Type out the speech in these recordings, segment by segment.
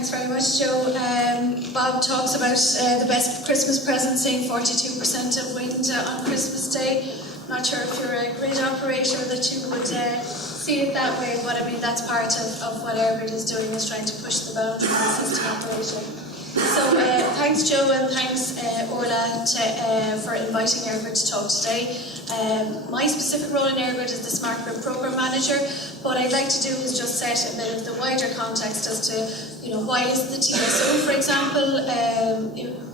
Thanks very much, Joe. Bob talks about the best Christmas present, seeing 42% of wind on Christmas Day. Not sure if you're a grid operator that you would see it that way, but I mean that's part of what EIRGRID is doing, is trying to push the boundary of system operation. So thanks, Joe, and thanks, Orla, for inviting EIRGRID to talk today. My specific role in EIRGRID is the Smart Grid Programme Manager. What I'd like to do is just set a bit of the wider context as to, why is the TSO, for example,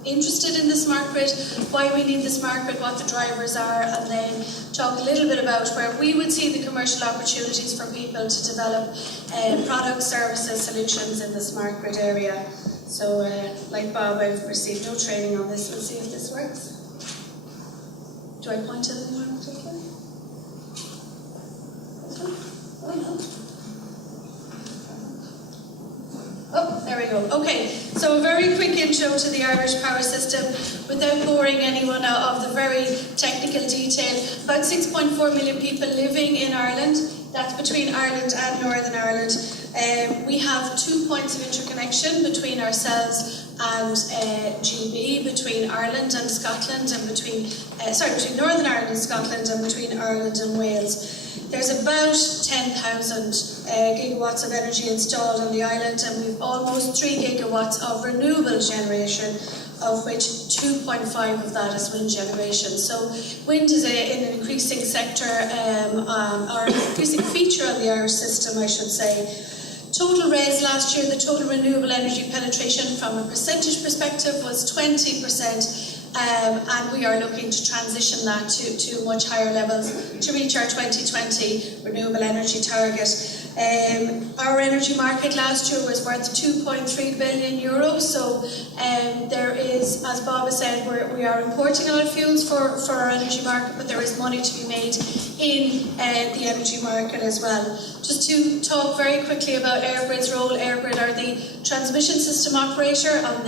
interested in the smart grid, why we need the smart grid, what the drivers are, and then talk a little bit about where we would see the commercial opportunities for people to develop products, services, solutions in the smart grid area. So, like Bob, I've received no training on this. Let's see if this works. Do I point to anyone in particular? This one? Oh, no. Oh, there we go. Okay, so a very quick intro to the Irish power system without boring anyone of the very technical detail. About 6.4 million people living in Ireland. That's between Ireland and Northern Ireland. We have 2 points of interconnection between ourselves and GB, between Ireland and Scotland, and between Northern Ireland and Scotland, and between Ireland and Wales. There's about 10,000 gigawatts of energy installed on the island, and we've almost 3 gigawatts of renewable generation, of which 2.5 of that is wind generation. So wind is an increasing sector, or an increasing feature of the Irish system, I should say. Total raise last year, the total renewable energy penetration from a percentage perspective was 20%. And we are looking to transition that to much higher levels to reach our 2020 renewable energy target. Our energy market last year was worth €2.3 billion, so there is, as Bob has said, we are importing a lot of fuels for our energy market, but there is money to be made in the energy market as well. Just to talk very quickly about EIRGRID's role, EIRGRID are the transmission system operator on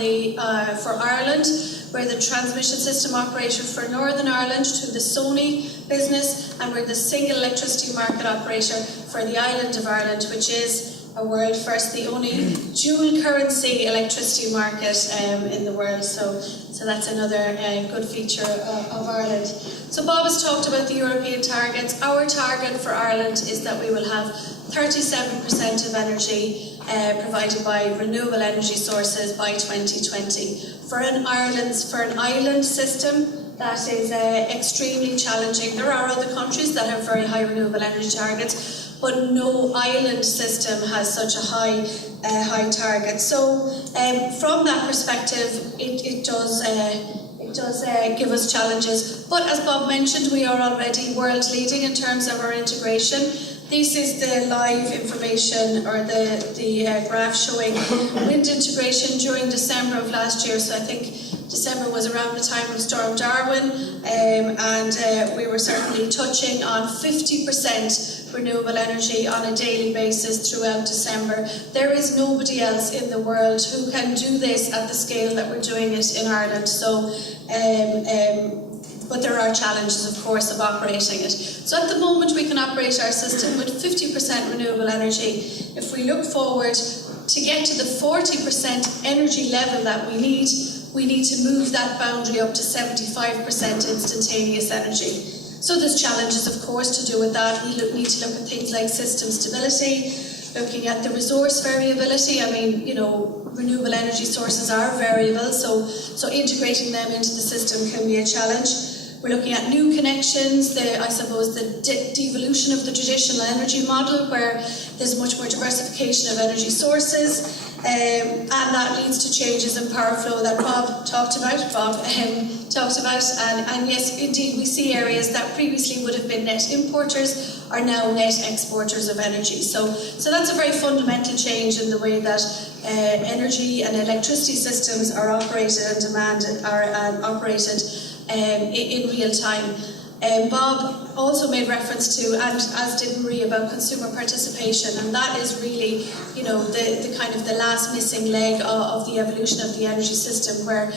for Ireland. We're the transmission system operator for Northern Ireland to the Sony business, and we're the single electricity market operator for the island of Ireland, which is a world first, the only dual currency electricity market in the world. So that's another good feature of Ireland. So Bob has talked about the European targets. Our target for Ireland is that we will have 37% of energy provided by renewable energy sources by 2020. For an island system, that is extremely challenging. There are other countries that have very high renewable energy targets, but no island system has such a high target. So from that perspective, it does give us challenges. But as Bob mentioned, we are already world leading in terms of our integration. This is the live information, or the graph showing wind integration during December of last year. So I think December was around the time of Storm Darwin, and we were certainly touching on 50% renewable energy on a daily basis throughout December. There is nobody else in the world who can do this at the scale that we're doing it in Ireland. So, but there are challenges, of course, of operating it. So at the moment we can operate our system with 50% renewable energy. If we look forward to get to the 40% energy level that we need to move that boundary up to 75% instantaneous energy. So there's challenges, of course, to do with that. We need to look at things like system stability, looking at the resource variability. I mean, renewable energy sources are variable, so integrating them into the system can be a challenge. We're looking at new connections, the devolution of the traditional energy model, where there's much more diversification of energy sources, and that leads to changes in power flow that Bob talked about. And yes, indeed, we see areas that previously would have been net importers are now net exporters of energy. So that's a very fundamental change in the way that energy and electricity systems are operated and operated in real time. Bob also made reference to, and as did Marie, about consumer participation, and that is really, the kind of the last missing leg of the evolution of the energy system, where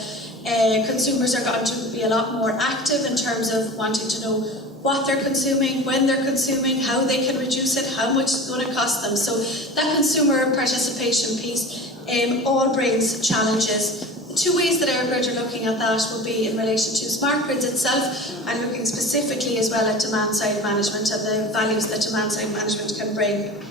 consumers are going to be a lot more active in terms of wanting to know what they're consuming, when they're consuming, how they can reduce it, how much it's going to cost them. So that consumer participation piece all brings challenges. The two ways that EIRGRID are looking at that would be in relation to smart grids itself and looking specifically as well at demand side management and the values that demand side management can bring.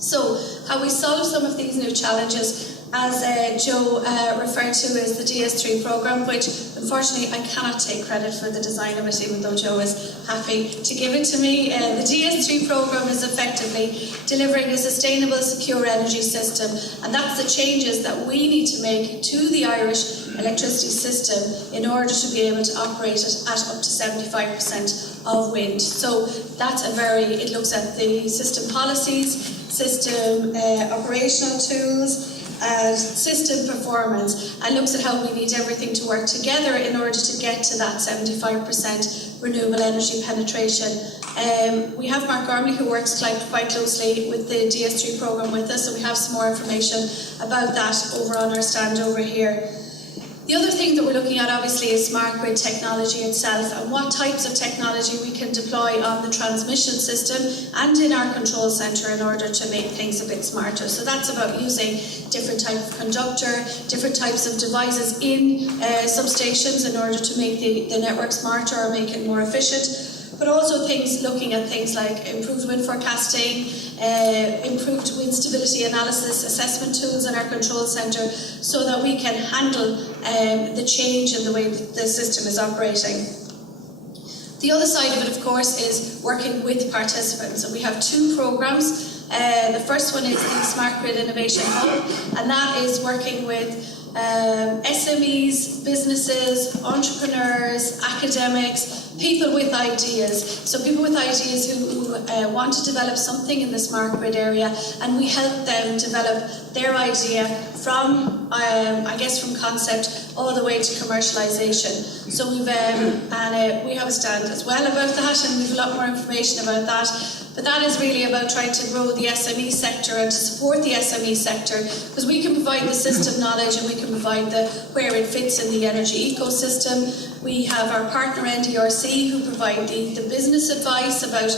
So how we solve some of these new challenges, as Joe referred to, is the DS3 programme, which unfortunately I cannot take credit for the design of it, even though Joe is happy to give it to me. The DS3 programme is effectively delivering a sustainable, secure energy system, and that's the changes that we need to make to the Irish electricity system in order to be able to operate it at up to 75% of wind. So that's it looks at the system policies, system operational tools, system performance, and looks at how we need everything to work together in order to get to that 75% renewable energy penetration. We have Mark Gormley, who works quite closely with the DS3 programme with us, so we have some more information about that over on our stand over here. The other thing that we're looking at obviously is smart grid technology itself and what types of technology we can deploy on the transmission system and in our control centre in order to make things a bit smarter. So that's about using different types of conductor, different types of devices in substations in order to make the network smarter or make it more efficient. But also looking at things like improved wind forecasting, improved wind stability analysis, assessment tools in our control centre so that we can handle the change in the way that the system is operating. The other side of it, of course, is working with participants. So we have two programmes. The first one is the Smart Grid Innovation Hub, and that is working with SMEs, businesses, entrepreneurs, academics, people with ideas. So people with ideas who want to develop something in the smart grid area, and we help them develop their idea from, from concept all the way to commercialisation. So we have a stand as well about that, and we have a lot more information about that. But that is really about trying to grow the SME sector and to support the SME sector, because we can provide the system knowledge and we can provide where it fits in the energy ecosystem. We have our partner NDRC who provide the business advice about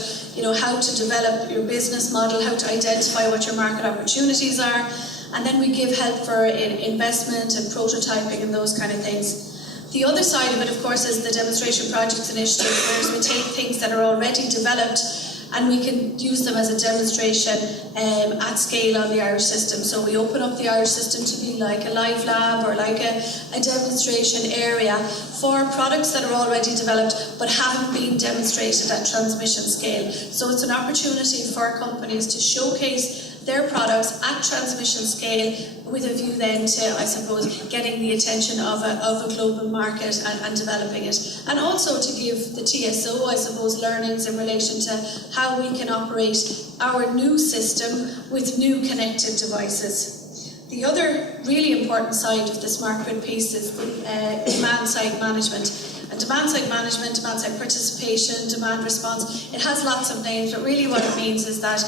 how to develop your business model, how to identify what your market opportunities are, and then we give help for investment and prototyping and those kind of things. The other side of it, of course, is the Demonstration Projects Initiative, whereas we take things that are already developed and we can use them as a demonstration at scale on the Irish system. So we open up the Irish system to be like a live lab or like a demonstration area for products that are already developed but haven't been demonstrated at transmission scale. So it's an opportunity for companies to showcase their products at transmission scale with a view then to, I suppose, getting the attention of a global market and developing it. And also to give the TSO, I suppose, learnings in relation to how we can operate our new system with new connected devices. The other really important side of the smart grid piece is the demand-side management. And demand-side management, demand-side participation, demand response, it has lots of names, but really what it means is that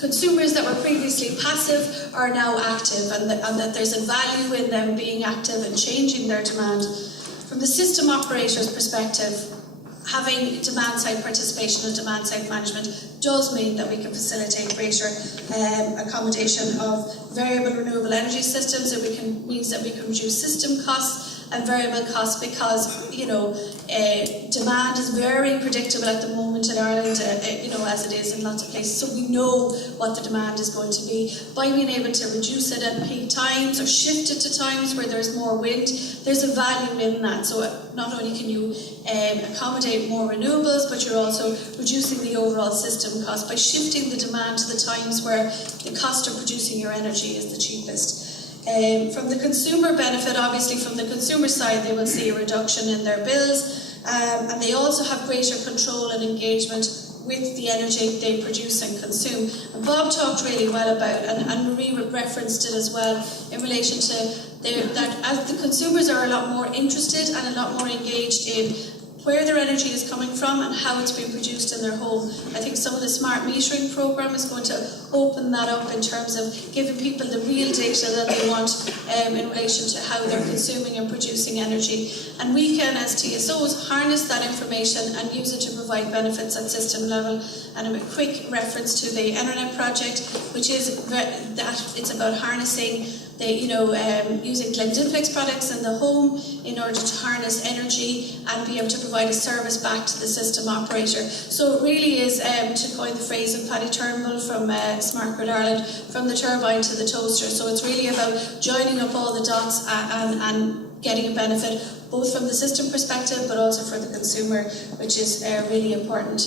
consumers that were previously passive are now active, and that there's a value in them being active and changing their demand. From the system operator's perspective, having demand-side participation and demand-side management does mean that we can facilitate greater accommodation of variable renewable energy systems. Means that we can reduce system costs and variable costs, because demand is very predictable at the moment in Ireland, as it is in lots of places. So we know what the demand is going to be. By being able to reduce it at peak times or shift it to times where there's more wind, there's a value in that. So not only can you accommodate more renewables, but you're also reducing the overall system cost by shifting the demand to the times where the cost of producing your energy is the cheapest. From the consumer benefit, obviously from the consumer side, they will see a reduction in their bills, and they also have greater control and engagement with the energy they produce and consume. And Bob talked really well about, and Marie referenced it as well, in relation to that as the consumers are a lot more interested and a lot more engaged in where their energy is coming from and how it's being produced in their home. I think some of the smart metering program is going to open that up in terms of giving people the real data that they want in relation to how they're consuming and producing energy. And we can, as TSOs, harness that information and use it to provide benefits at system level. And a quick reference to the Internet project, which is that it's about harnessing using Glendimplex products in the home in order to harness energy and be able to provide a service back to the system operator. So it really is, to coin the phrase of Paddy Turnbull from Smart Grid Ireland, from the turbine to the toaster. So it's really about joining up all the dots and getting a benefit both from the system perspective but also for the consumer, which is really important.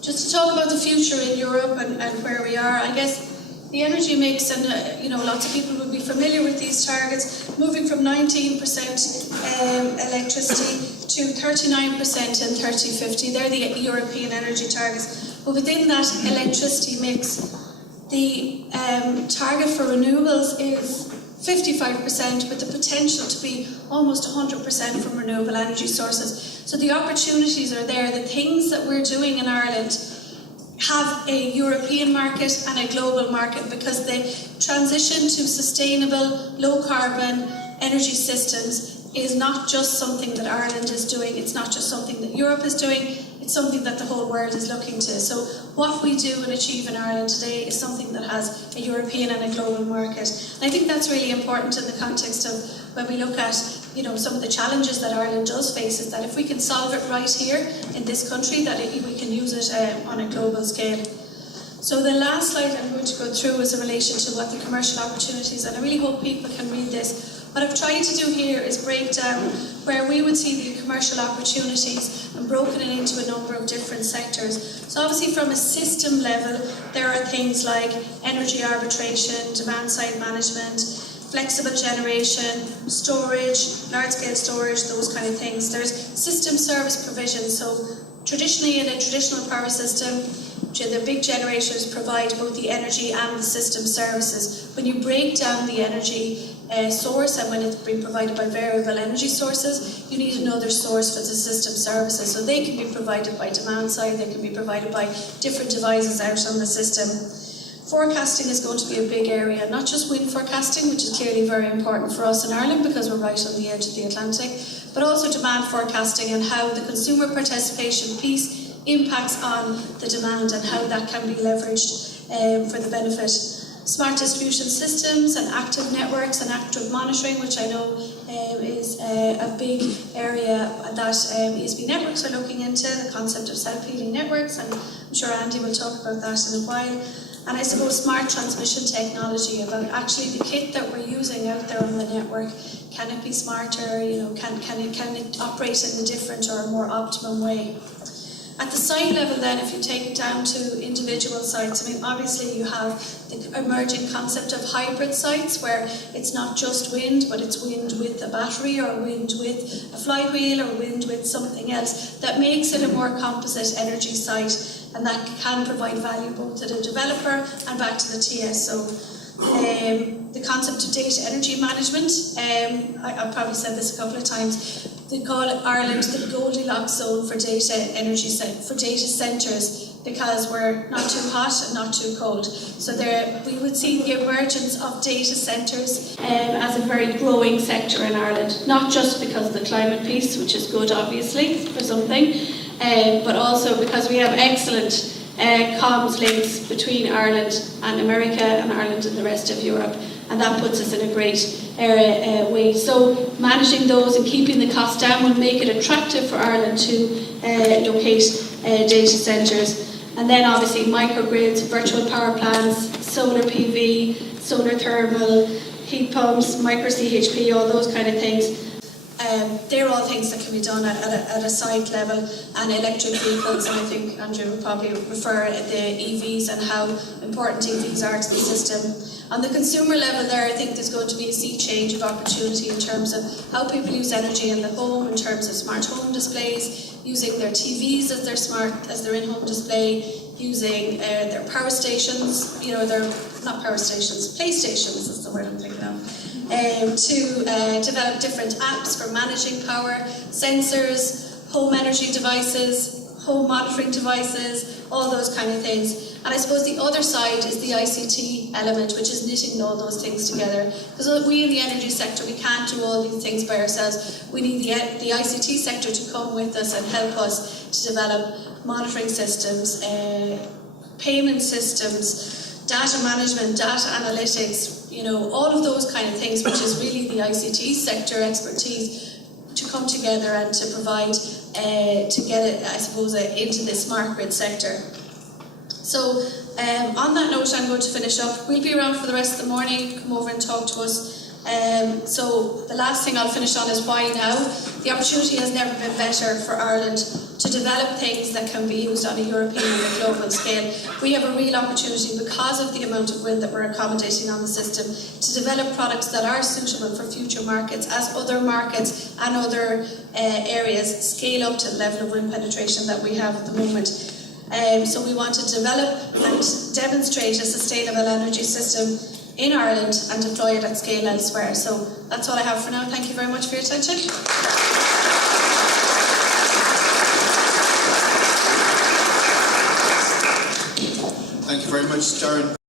Just to talk about the future in Europe and where we are, I guess the energy mix, and lots of people will be familiar with these targets, moving from 19% electricity to 39% in 2050. They're the European energy targets. But within that electricity mix, the target for renewables is 55%, with the potential to be almost 100% from renewable energy sources. So the opportunities are there. The things that we're doing in Ireland have a European market and a global market, because the transition to sustainable, low-carbon energy systems is not just something that Ireland is doing, it's not just something that Europe is doing, it's something that the whole world is looking to. So what we do and achieve in Ireland today is something that has a European and a global market. And I think that's really important in the context of when we look at some of the challenges that Ireland does face, is that if we can solve it right here in this country, that we can use it on a global scale. So the last slide I'm going to go through is in relation to what the commercial opportunities, and I really hope people can read this. What I've tried to do here is break down where we would see the commercial opportunities and broken it into a number of different sectors. So obviously from a system level, there are things like energy arbitration, demand side management, flexible generation, storage, large-scale storage, those kind of things. There's system service provision. So traditionally in a traditional power system, the big generators provide both the energy and the system services. When you break down the energy source, and when it's being provided by variable energy sources, you need another source for the system services. So they can be provided by demand side, they can be provided by different devices out on the system. Forecasting is going to be a big area, not just wind forecasting, which is clearly very important for us in Ireland because we're right on the edge of the Atlantic, but also demand forecasting and how the consumer participation piece impacts on the demand and how that can be leveraged for the benefit. Smart distribution systems and active networks and active monitoring, which I know is a big area that ESB networks are looking into, the concept of self-healing networks, and I'm sure Andy will talk about that in a while. And I suppose smart transmission technology, about actually the kit that we're using out there on the network. Can it be smarter? Can it operate in a different or a more optimum way? At the site level then, if you take it down to individual sites, I mean, obviously you have the emerging concept of hybrid sites where it's not just wind, but it's wind with a battery or wind with a flywheel or wind with something else that makes it a more composite energy site, and that can provide value both to the developer and back to the TSO. The concept of data energy management, I've probably said this a couple of times, they call Ireland the Goldilocks zone for data energy for data centres, because we're not too hot and not too cold. So we would see the emergence of data centres as a very growing sector in Ireland, not just because of the climate piece, which is good obviously for something, but also because we have excellent comms links between Ireland and America and Ireland and the rest of Europe, and that puts us in a great way. So managing those and keeping the cost down will make it attractive for Ireland to locate data centres. And then obviously microgrids, virtual power plants, solar PV, solar thermal, heat pumps, micro CHP, all those kind of things. They're all things that can be done at a site level, and electric vehicles, and I think Andrew will probably refer to the EVs and how important EVs are to the system. On the consumer level there, I think there's going to be a sea change of opportunity in terms of how people use energy in the home, in terms of smart home displays, using their TVs as their in-home display, using their power stations, they're not power stations, PlayStations is the word I'm thinking of. to develop different apps for managing power, sensors, home energy devices, home monitoring devices, all those kind of things. And I suppose the other side is the ICT element, which is knitting all those things together. Because we in the energy sector, we can't do all these things by ourselves. We need the ICT sector to come with us and help us to develop monitoring systems, payment systems, data management, data analytics, all of those kind of things, which is really the ICT sector expertise to come together and to provide, to get it, I suppose, into the smart grid sector. So on that note, I'm going to finish up. We'll be around for the rest of the morning. Come over and talk to us. So the last thing I'll finish on is why now. The opportunity has never been better for Ireland to develop things that can be used on a European and a global scale. We have a real opportunity, because of the amount of wind that we're accommodating on the system, to develop products that are suitable for future markets as other markets and other areas scale up to the level of wind penetration that we have at the moment. So we want to develop and demonstrate a sustainable energy system in Ireland and deploy it at scale elsewhere. So that's all I have for now. Thank you very much for your attention. Thank you very much, Doireann.